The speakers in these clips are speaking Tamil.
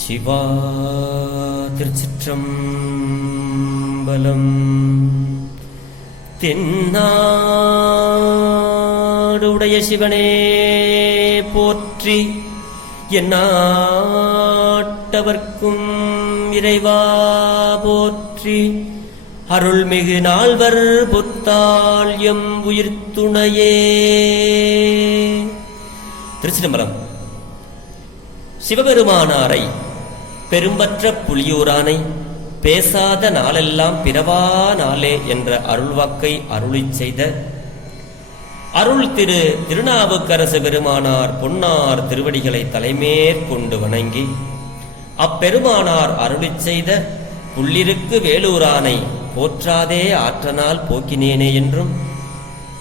சிவா திருச்சிற்றம்பலம். தென்னாடுடைய சிவனே போற்றி என்னாட்டவர்க்கும் இறைவா போற்றி. அருள்மிகு நால்வர் பொத்தாள் எம் உயிர்த்துணையே. திருச்சிதம்பரம் சிவபெருமானாரை பெரும்பற்ற புலியூரானை பேசாத நாளெல்லாம் பிறவா நாளே என்ற அருள்வாக்கை அருளிச் செய்த அருள் திரு திருநாவுக்கரசு பெருமானார் பொன்னார் திருவடிகளை தலைமேற்கொண்டு வணங்கி அப்பெருமானார் அருளிச் செய்த புள்ளிருக்கு வேலூரானை போற்றாதே ஆற்றனால் போக்கினேனே என்றும்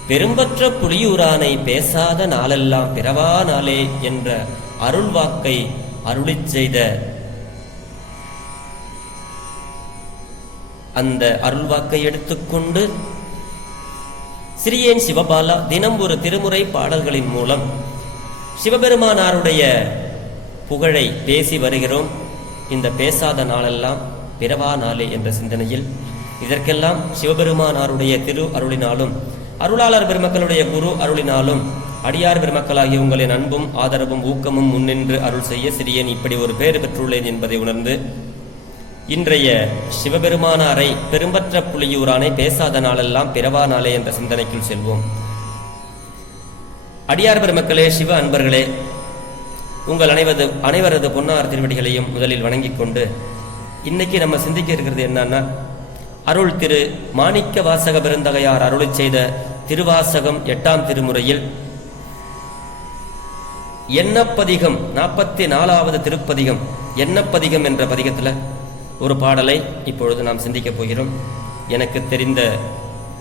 பெரும்பற்ற புலியூரானை பேசாத நாளெல்லாம் பிறவா நாளே என்ற அருள்வாக்கை அருளிச் செய்த அந்த அருள்வாக்கை எடுத்துக்கொண்டு சிறியேன் சிவபாலா தினம் ஒரு திருமுறை பாடல்களின் மூலம் சிவபெருமானாருடைய புகழை பேசி வருகிறோம். இந்த பேசாத நாளெல்லாம் பிறவா நாளே என்ற சிந்தனையில் இதற்கெல்லாம் சிவபெருமானாருடைய திரு அருளினாலும் அருளாளர் பெருமக்களுடைய குரு அருளினாலும் அடியார் பெருமக்களாகிய உங்களின் அன்பும் ஆதரவும் ஊக்கமும் முன்னின்று அருள் செய்ய சிறியேன் இப்படி ஒரு பேறு பெற்றுள்ளேன் என்பதை உணர்ந்து இன்றைய சிவபெருமானாரை பெரும்பற்ற புலியூரானை பேசாத நாளெல்லாம் பிறவா நாளே என்ற சிந்தனைக்குள் செல்வோம். அடியார் பெருமக்களே சிவ அன்பர்களே உங்கள் அனைவது அனைவரது பொன்னார் திருவடிகளையும் முதலில் வணங்கிக் கொண்டு இன்னைக்கு நம்ம சிந்திக்க இருக்கிறது என்னன்னா அருள் திரு மாணிக்க வாசக பெருந்தகையார் அருளை செய்த திருவாசகம் எட்டாம் திருமுறையில் எண்ணப்பதிகம் நாற்பத்தி நாலாவது திருப்பதிகம் எண்ணப்பதிகம் என்ற பதிகத்துல ஒரு பாடலை இப்பொழுது நாம் சிந்திக்கப் போகிறோம். எனக்கு தெரிந்த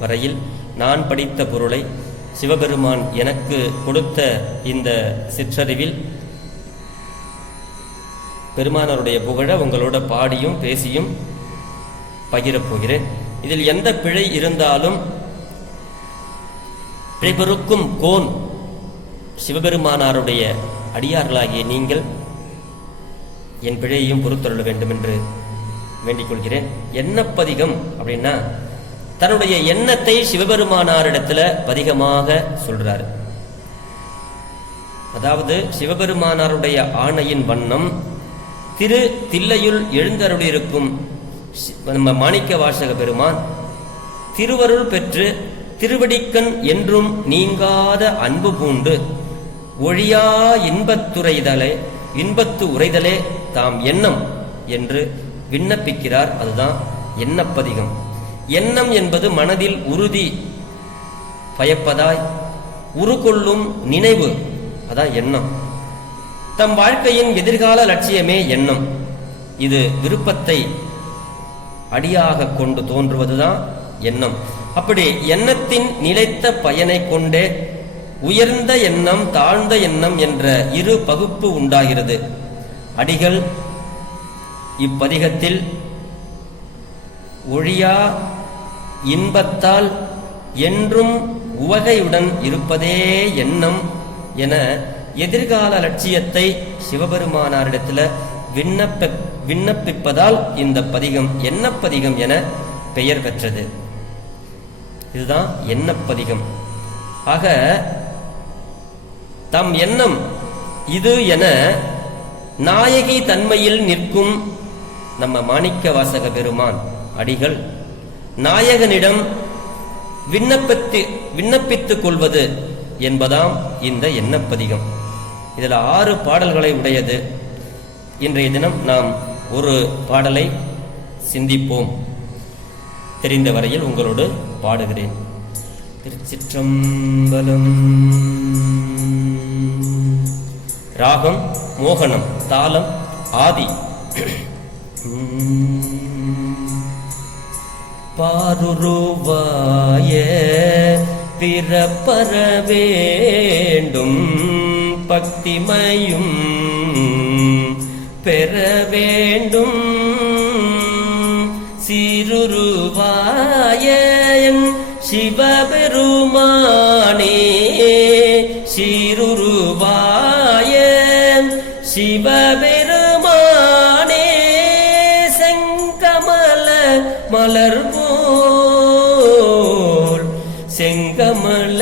வரையில் நான் படித்த பொருளை சிவபெருமான் எனக்கு கொடுத்த இந்த சிற்றறிவில் பெருமானாருடைய புகழ உங்களோட பாடியும் பேசியும் பகிரப்போகிறேன் இதில் எந்த பிழை இருந்தாலும் பிழைபெருக்கும் கோன் சிவபெருமானாருடைய அடியார்களாகிய நீங்கள் என் பிழையையும் பொறுத்தருள வேண்டும் என்று வேண்டிக் கொள்கிறேன். எண்ணப்பதிகம் அப்படின்னா தன்னுடைய எண்ணத்தை சிவபெருமானாரிடத்துல பதிகமாக சொல்றாரு. அதாவது சிவபெருமானாருடைய ஆணையின் வண்ணம் திரு தில்லையுள் எழுந்தருளிருக்கும் நம்ம மாணிக்க வாசக பெருமான் திருவருள் பெற்று திருவடிக்கண் என்றும் நீங்காத அன்பு பூண்டு ஒழியா இன்பத்துறைதலே இன்பத்து உரைதலே தாம் எண்ணம் என்று விண்ணப்பிக்கிறார் அதுதான் எண்ணப்பதிகம். எண்ணம் என்பது மனதில் உறுதி பயப்பதாய் உருக்கொள்ளும் நினைவு. அதான் எண்ணம். தம் வாழ்க்கையின் எதிர்கால லட்சியமே எண்ணம். இது விருப்பத்தை அடியாக கொண்டு தோன்றுவதுதான் எண்ணம். அப்படி எண்ணத்தின் நிலைத்த பயனை கொண்டே உயர்ந்த எண்ணம் தாழ்ந்த எண்ணம் என்ற இரு பகுப்பு உண்டாகிறது. அடிகள் இப்பதிகத்தில் ஒழியா இன்பத்தால் என்றும் உவகையுடன் இருப்பதே எண்ணம் என எதிர்கால லட்சியத்தை சிவபெருமானாரிடத்தில் விண்ணப்ப விண்ணப்பிப்பதால் இந்த பதிகம் எண்ணப்பதிகம் என பெயர் பெற்றது. இதுதான் எண்ணப்பதிகம் ஆக தம் எண்ணம் இது என நாயகி தன்மையில் நிற்கும் நம்ம மாணிக்க வாசக பெருமான் அடிகள். நாயகனிடம் விண்ணப்பித்து விண்ணப்பித்துக் கொள்வது என்பதாம் இந்த எண்ணப்பதிகம். இதில் ஆறு பாடல்களை உடையது. இன்றைய தினம் நாம் ஒரு பாடலை சிந்திப்போம். தெரிந்த வரையில் உங்களோடு பாடுகிறேன். திருச்சிற்றம்பலம். ராகம் மோகனம் தாளம் ஆதி. பாருருவாய பிறப்பற வேண்டும் பக்திமையும் பெற வேண்டும். சீருருவாய சிவபெருமானே சீருருவாய சிவ மலர் போல் செங்கமல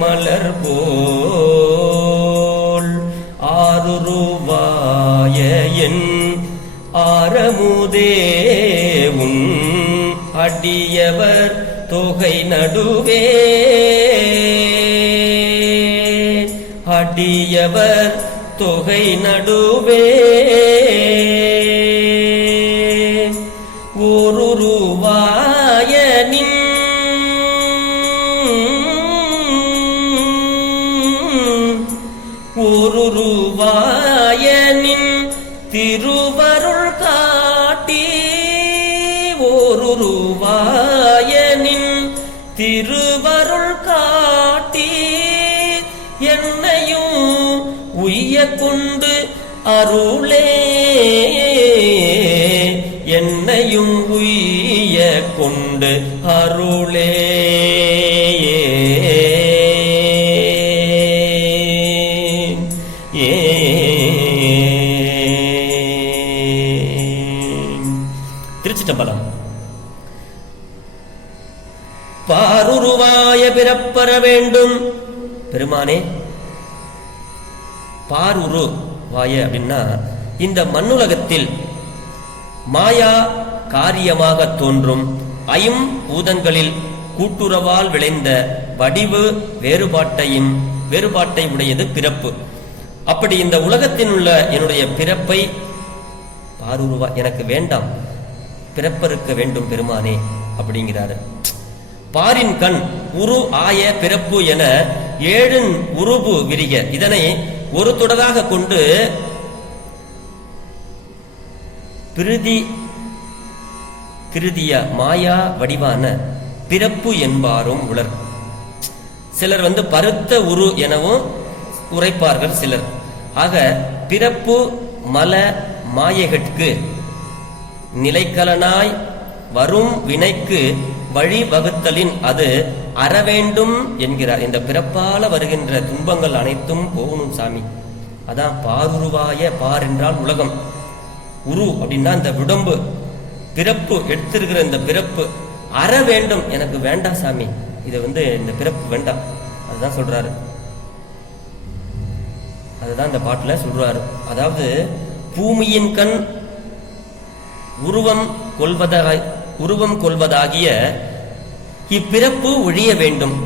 மலர் போல். ஆறுருவாய என் ஆரமுதே உன் அடியவர் தொகை நடுவே. அடியவர் தொகை நடுவே. குருவாய நின். குருவாய நின். திருவருள் காட்டி ஒருருவாய நின். திருவருள் காட்டி என்னையும் உய்ய கொண்டு அருள் கொண்டு அருளே. திருச்சிட்டம்பலம் பாருருவாய பிறப்பற வேண்டும். பெருமானே பாருரு வாய அப்படின்னா இந்த மண்ணுலகத்தில் மாயா காரியமாக தோன்றும். ஐம் பூதங்களில் கூட்டுறவால் விளைந்த வடிவு வேறுபாட்டையும் வேறுபாட்டை உடையது பிறப்பு. அப்படி இந்த உலகத்தில் உள்ள என்னுடைய பிறப்பை பாருருவா எனக்கு வேண்டாம். பிறப்பறுக்க வேண்டும் பெருமானே அப்படிங்கிறாரு. பாரின் கண் உரு ஆய பிறப்பு என ஏழின் உருபு விரிக. இதனை ஒரு தொடராக கொண்டு பிரிதி கிருதிய மாயா வடிவான பிறப்பு என்பாரும் உலர். சிலர் வந்து பருத்த உரு எனவும் உரைப்பார்கள் சிலர். ஆக பிறப்பு மல மாயகட்கு நிலைக்கலனாய் வரும் வினைக்கு வழி வகுத்தலின் அது அறவேண்டும் என்கிறார். இந்த பிறப்பால வருகின்ற துன்பங்கள் அனைத்தும் போகணும் சாமி. அதான் பாருருவாய பார் என்றால் உலகம். உரு அப்படின்னா இந்த விடம்பு. பிறப்பு எடுத்திருக்கிற இந்த பிறப்பு அற வேண்டும் எனக்கு வேண்டாம் சாமி. இதை வந்து இந்த பிறப்பு வேண்டாம். அதுதான் சொல்றாரு. அதுதான் இந்த பாட்டுல சொல்றாரு. அதாவது பூமியின் கண் உருவம் கொள்வதாய் உருவம் கொள்வதாகிய இப்பிறப்பு ஒழிய வேண்டும்.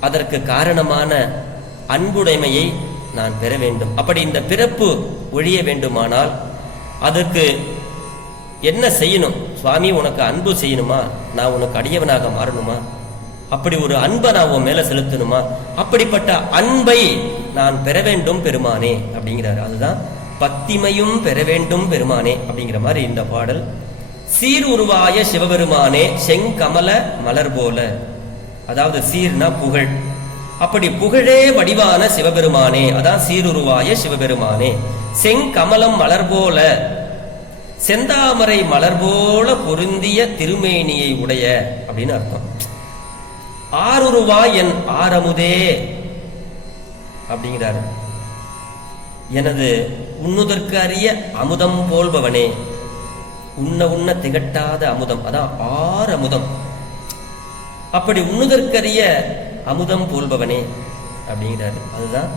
அதற்கு காரணமான அன்புடைமையை நான் பெற வேண்டும். அப்படி இந்த பிறப்பு ஒழிய வேண்டுமானால் அதற்கு என்ன செய்யணும்? சுவாமி உனக்கு அன்பு செய்யணுமா? நான் உனக்கு அடியவனாக மாறணுமா? அப்படி ஒரு அன்பை நான் உன் மேல செலுத்தணுமா? அப்படிப்பட்ட அன்பை நான் பெற வேண்டும் பெருமானே அப்படிங்கிறாரு. அதுதான் பக்திமையும் பெற வேண்டும் பெருமானே அப்படிங்கிற மாதிரி இந்த பாடல். சீருருவாய சிவபெருமானே செங்கமல மலர் போல. அதாவது சீர்னா புகழ். அப்படி புகழே வடிவான சிவபெருமானே அதான் சீருருவாய சிவபெருமானே. செங்கமலம் மலர் போல. செந்தாமரை மலர் போல பொருந்திய திருமேனியை உடைய அப்படின்னு அர்த்தம். ஆறுருவா என் ஆரமுதே அப்படிங்கிறாரு. எனது உண்ணுதற்கு அறிய அமுதம் போல்பவனே உண்ண உண்ண திகட்டாத அமுதம் அதான் ஆறு அமுதம் அப்படி உண்ணுதற்கரிய அமுதம் போல்பவனே அப்படிங்கிறாரு. அதுதான்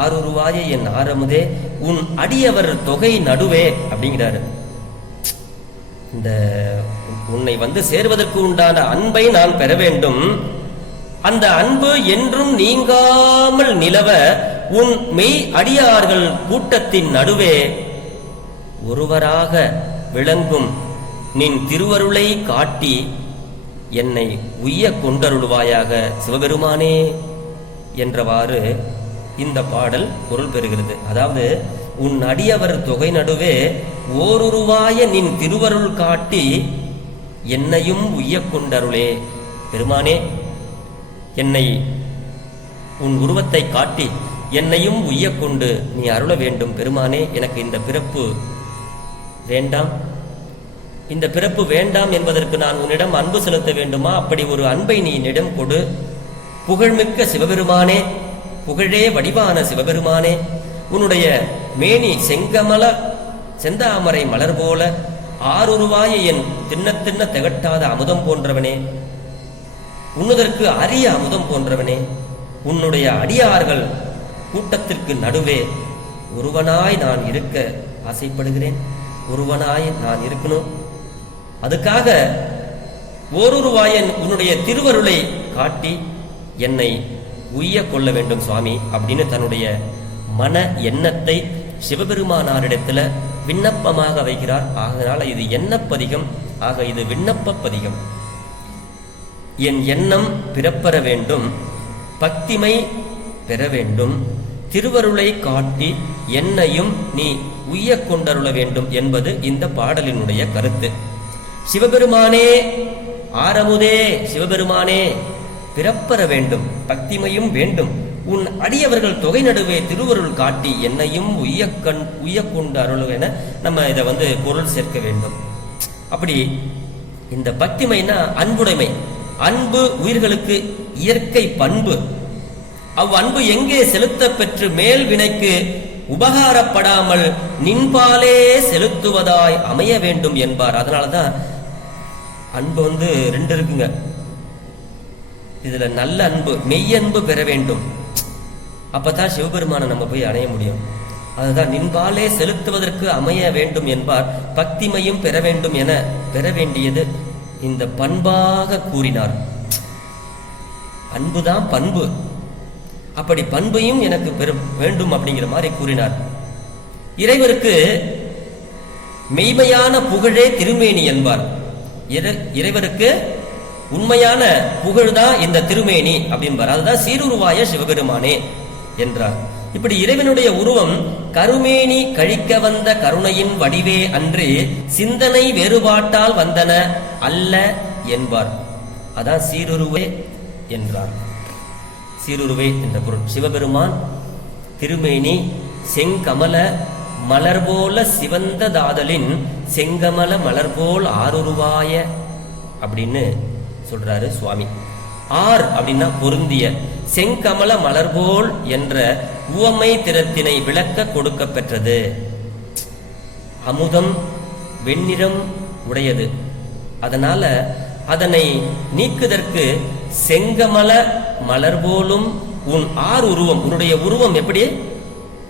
ஆறுருவாய என் ஆரமுதே உன் அடியவர் தொகை நடுவே அப்படிங்கிறாரு. இந்த உன்னை வந்து சேர்வதற்கு உண்டான அன்பை நான் பெற வேண்டும். அந்த அன்பு என்றும் நீங்காமல் நிலவ உன் மெய் அடியார்கள் கூட்டத்தின் நடுவே ஒருவராக விளங்கும் நின் திருவருளை காட்டி என்னை உய்ய கொண்டருள்வாயாக சிவபெருமானே என்றவாறு இந்த பாடல் பொருள் பெறுகிறது. அதாவது உன் அடியவர் தொகை நடுவே ஓருருவாய நின் திருவருள் காட்டி என்னையும் உய்ய கொண்டருளே. பெருமானே என்னை உன் உருவத்தை காட்டி என்னையும் உய்ய கொண்டு நீ அருள வேண்டும். பெருமானே எனக்கு இந்த பிறப்பு வேண்டாம். இந்த பிறப்பு வேண்டாம் என்பதற்கு நான் உன்னிடம் அன்பு செலுத்த வேண்டுமா? அப்படி ஒரு அன்பை நீ என்னிடம் கொடு. புகழ்மிக்க சிவபெருமானே புகழே வடிவான சிவபெருமானே உன்னுடைய மேனி செங்கமல செந்தாமரை மலர் போல ஆறுருவாய என் தின்ன தின்ன திகட்டாத அமுதம் போன்றவனே. உன்னுதற்கு அரிய அமுதம் போன்றவனே. உன்னுடைய அடியார்கள் கூட்டத்திற்கு நடுவே ஒருவனாய் நான் இருக்க ஆசைப்படுகிறேன். ஒருவனாய் நான் இருக்கணும். அதுக்காக ஓருருவாயன் உன்னுடைய திருவருளை காட்டி என்னை உய்ய கொள்ள வேண்டும் சுவாமி அப்படின்னு தன்னுடைய மன எண்ணத்தை சிவபெருமானாரிடத்துல விண்ணப்பமாக வைக்கிறார். ஆகையினால இது எண்ணப்பதிகம் ஆக இது விண்ணப்ப பதிகம் என் எண்ணம் பிறப்பெற வேண்டும். பக்திமை பெற வேண்டும். திருவருளை காட்டி என்னையும் நீ உய்ய கொண்டருள வேண்டும் என்பது இந்த பாடலினுடைய கருத்து. சிவபெருமானே ஆரமுதே சிவபெருமானே பிறப்பெற வேண்டும். பக்திமையும் வேண்டும். உன் அடியவர்கள் தொகை நடுவே திருவருள் காட்டி என்னையும் உய்யக்கண் உயக்கொண்டு கொண்டு என நம்ம இதை வந்து பொருள் சேர்க்க வேண்டும். அப்படி இந்த பக்திமைனா அன்புடைமை. அன்பு உயிர்களுக்கு இயற்கை பண்பு. அவ் அன்பு எங்கே செலுத்த பெற்று மேல் வினைக்கு உபகாரப்படாமல் நின்பாலே செலுத்துவதாய் அமைய வேண்டும் என்பார். அதனாலதான் அன்பு வந்து ரெண்டு இருக்குங்க. இதுல நல்ல அன்பு மெய்யன்பு பெற வேண்டும். அப்பதான் சிவபெருமானை நம்ம போய் அடைய முடியும். அதுதான் நின்பாலே செலுத்துவதற்கு அமைய வேண்டும் என்பார் பக்திமையும் பெற வேண்டும் என பெற வேண்டியது இந்த பண்பாக கூறினார். அன்புதான் பண்பு. அப்படி பண்பையும் எனக்கு பெற வேண்டும் அப்படிங்கிற மாதிரி கூறினார். இறைவருக்கு மெய்மையான புகழே திருமேனி என்பார். இறை- இறைவருக்கு உண்மையான புகழ்தான் இந்த திருமேனி அப்படின்பார் அதுதான் சீருருவாய சிவபெருமானே. என்றார். இப்படி இறைவனுடைய உருவம் கருமேனி கழிக்க வந்த கருணையின் வடிவே அன்று சிந்தனை வேறுபாட்டால் வந்தன அல்ல என்பார். அதான் சீருருவே என்றார். சீருருவே என்ற பொருள். சிவபெருமான் திருமேனி செங்கமல மலர் போல சிவந்த தாதலின் செங்கமல மலர் போல் ஆருருவாய அப்படின்னு சொல்றாரு சுவாமி. ஆர் அப்படின்னா பொருந்திய செங்கமல மலர்போல் என்ற உவமை திறத்தினை விளக்க கொடுக்க பெற்றது அமுதம் வெண்ணிறம் உடையது. அதனால அதனை நீக்குதற்கு செங்கமல மலர் போலும் உன் ஆர் உருவம் உன்னுடைய உருவம் எப்படி?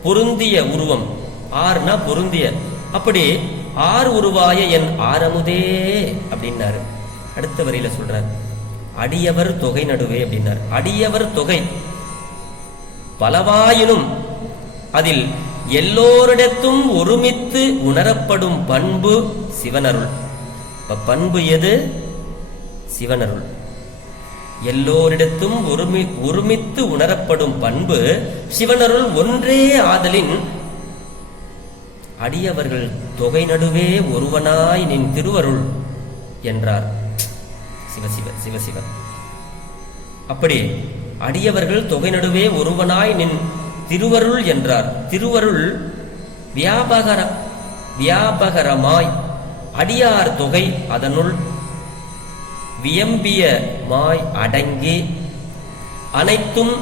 பொருந்திய உருவம். ஆர்னா பொருந்திய. அப்படி ஆர் உருவாய என் ஆரமுதே அப்படின்னாரு. அடுத்த வரியில சொல்றாரு. அடியவர் தொகை நடுவே அப்படின்னார். அடியவர் தொகை. பலவாயினும் அதில் எல்லோரிடத்தும் ஒருமித்து உணரப்படும் பண்பு சிவனருள். இப்ப பண்பு எது? சிவனருள். எல்லோரிடத்தும் ஒருமி ஒருமித்து உணரப்படும் பண்பு சிவனருள் ஒன்றே ஆதலின் அடியவர்கள் தொகை நடுவே ஒருவனாய் நின் திருவருள் என்றார். சிவசிவ சிவசிவ அப்படி அடியவர்கள் தொகை நடுவே ஒருவனாய் நின் திருவருள் என்றார். திருவருள் வியாபகர வியாபகரமாய் அடியார் தொகை அதனுள் வியம்பிய மாய் அடங்கி அனைத்தும்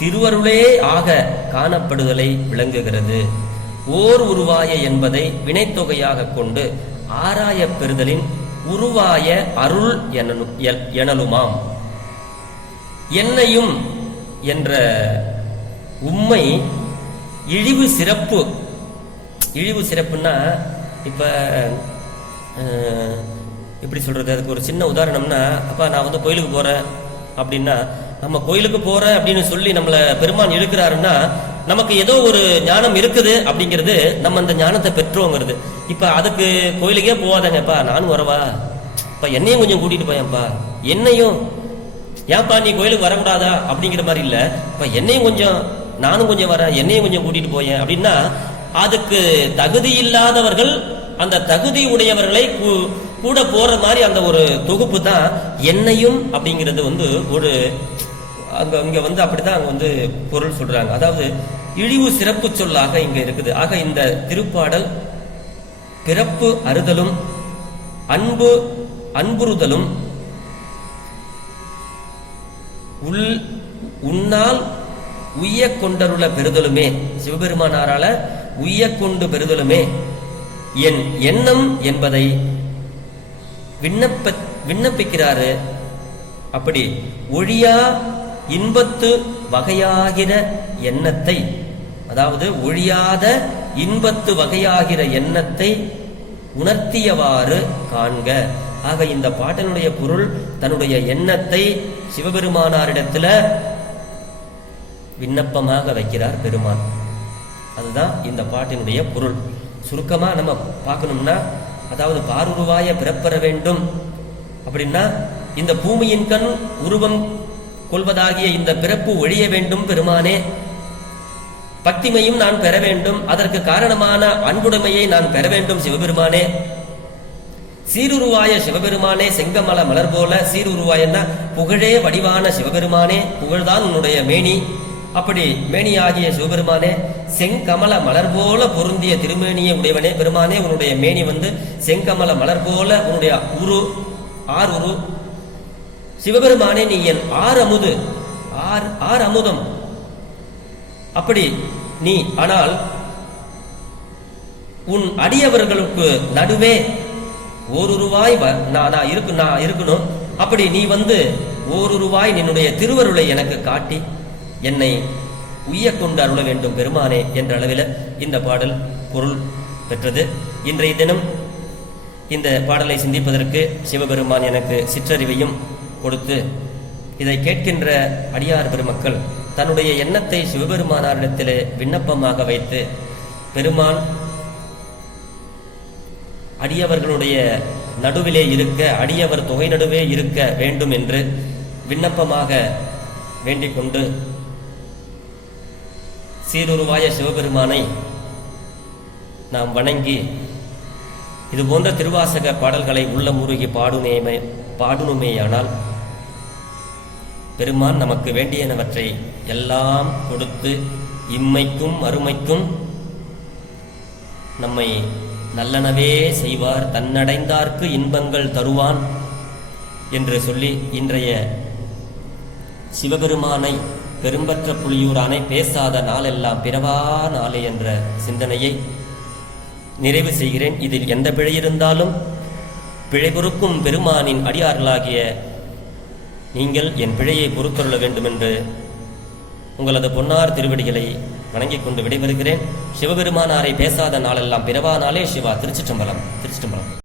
திருவருளே ஆக காணப்படுதலை விளங்குகிறது. ஓர் உருவாய என்பதை வினைத்தொகையாக கொண்டு ஆராய பெறுதலின் உருவாய அருள் எனலுமாம் என்னையும் என்ற உண்மை இழிவு சிறப்பு இழிவு சிறப்புன்னா இப்ப எப்படி சொல்றது? அதுக்கு ஒரு சின்ன உதாரணம்னா அப்பா நான் வந்து கோயிலுக்கு போறேன் அப்படின்னா நம்ம கோயிலுக்கு போறேன் அப்படின்னு சொல்லி நம்மளை பெருமான் இழுக்கிறாருன்னா நமக்கு ஏதோ ஒரு ஞானம் இருக்குது அப்படிங்கிறது நம்ம அந்த ஞானத்தை பெற்றோங்கிறது. இப்போ அதுக்கு கோயிலுக்கே போகாதங்கப்பா நானும் வரவா? இப்போ என்னையும் கொஞ்சம் கூட்டிட்டு போயேன்ப்பா. என்னையும் ஏன்ப்பா நீ கோயிலுக்கு வரக்கூடாதா? அப்படிங்கிற மாதிரி இல்லை. இப்போ என்னையும் கொஞ்சம் நானும் கொஞ்சம் வரேன் என்னையும் கொஞ்சம் கூட்டிட்டு போயேன் அப்படின்னா அதுக்கு தகுதி இல்லாதவர்கள் அந்த தகுதி உடையவர்களை கூ- கூட போற மாதிரி அந்த ஒரு தொகுப்பு தான் என்னையும் அப்படிங்கிறது வந்து ஒரு அங்க இங்க வந்து அப்படிதான் அங்க வந்து பொருள் சொல்றாங்க. அதாவது இழிவு சிறப்பு சொல்லாக இங்க இருக்குது. ஆக இந்த திருப்பாடல் பிறப்பு அறுதலும் அன்பு அன்புறுதலும் உள் உன்னால் உய்ய கொண்டருள பெறுதலுமே. சிவபெருமானாரால உய்ய கொண்டு பெறுதலுமே. என் எண்ணம் என்பதை விண்ணப்ப விண்ணப்பிக்கிறாரு. அப்படி ஒழியா இன்பத்து வகையாகிற எண்ணத்தை அதாவது ஒழியாத இன்பத்து வகையாகிற எண்ணத்தை உணர்த்தியவாறு காண்க. ஆக இந்த பாட்டினுடைய பொருள் தன்னுடைய எண்ணத்தை சிவபெருமானாரிடத்துல விண்ணப்பமாக வைக்கிறார் பெருமான். அதுதான் இந்த பாட்டினுடைய பொருள். சுருக்கமா நம்ம பார்க்கணும்னா அதாவது பாருருவாய பிறப்பெற வேண்டும். அப்படின்னா இந்த பூமியின் கண் உருவம் கொள்வதாகிய இந்த பிறப்பு ஒழிய வேண்டும் பெருமானே. பக்திமையும் நான் பெற வேண்டும். அதற்கு காரணமான அன்புடைமையை நான் பெற வேண்டும் சிவபெருமானே. சீருருவாய சிவபெருமானே செங்கமல மலர் போல சீருருவாயன்னா புகழே வடிவான சிவபெருமானே புகழ்தான் உன்னுடைய மேனி. அப்படி மேனியாகிய சிவபெருமானே செங்கமல மலர் போல பொருந்திய திருமேனியை உடையவனே பெருமானே. உன்னுடைய மேனி வந்து செங்கமல மலர் போல உன்னுடைய உரு ஆர் உரு சிவபெருமானே நீ என் ஆர் அமுது ஆர் ஆர் அமுதம் அப்படி நீ ஆனால் உன் அடியவர்களுக்கு நடுவே ஓருருவாய் வ- நான் நான் இருக்கு நான் இருக்கணும். அப்படி நீ வந்து ஓருருவாய் நின்னுடைய திருவருளை எனக்கு காட்டி என்னை உய்ய கொண்டு அருள வேண்டும் பெருமானே என்ற அளவில் இந்த பாடல் பொருள் பெற்றது. இன்றைய தினம் இந்த பாடலை சிந்திப்பதற்கு சிவபெருமான் எனக்கு சிற்றறிவையும் கொடுத்து இதை கேட்கின்ற அடியார் பெருமக்கள் தன்னுடைய எண்ணத்தை சிவபெருமானாரிடத்திலே விண்ணப்பமாக வைத்து பெருமான் அடியவர்களுடைய நடுவிலே இருக்க அடியவர் தொகை நடுவே இருக்க வேண்டும் என்று விண்ணப்பமாக வேண்டிக் கொண்டு சீருருவாய சிவபெருமானை நாம் வணங்கி இது போன்ற திருவாசக பாடல்களை உள்ளமுருகி பாடுனேமே பாடுனுமேயானால் பெருமான் நமக்கு வேண்டியனவற்றை எல்லாம் கொடுத்து இம்மைக்கும் அருமைக்கும் நம்மை நல்லனவே செய்வார் தன்னடைந்தார்க்கு இன்பங்கள் தருவான் என்று சொல்லி இன்றைய சிவபெருமானை பெரும்பற்ற புலியூரானை பேசாத நாளெல்லாம் பிறவா நாளே என்ற சிந்தனையை நிறைவு செய்கிறேன். இதில் எந்த பிழை இருந்தாலும் பிழை பொறுக்கும் பெருமானின் அடியார்களாகிய நீங்கள் என் பிழையை பொறுத்தருள வேண்டும் என்று உங்களது பொன்னார் திருவடிகளை வணங்கிக் கொண்டு விடைபெறுகிறேன். சிவபெருமானாரை பேசாத நாளெல்லாம் பிறவா நாளே சிவா திருச்சிற்றம்பலம் திருச்சிற்றம்பலம்.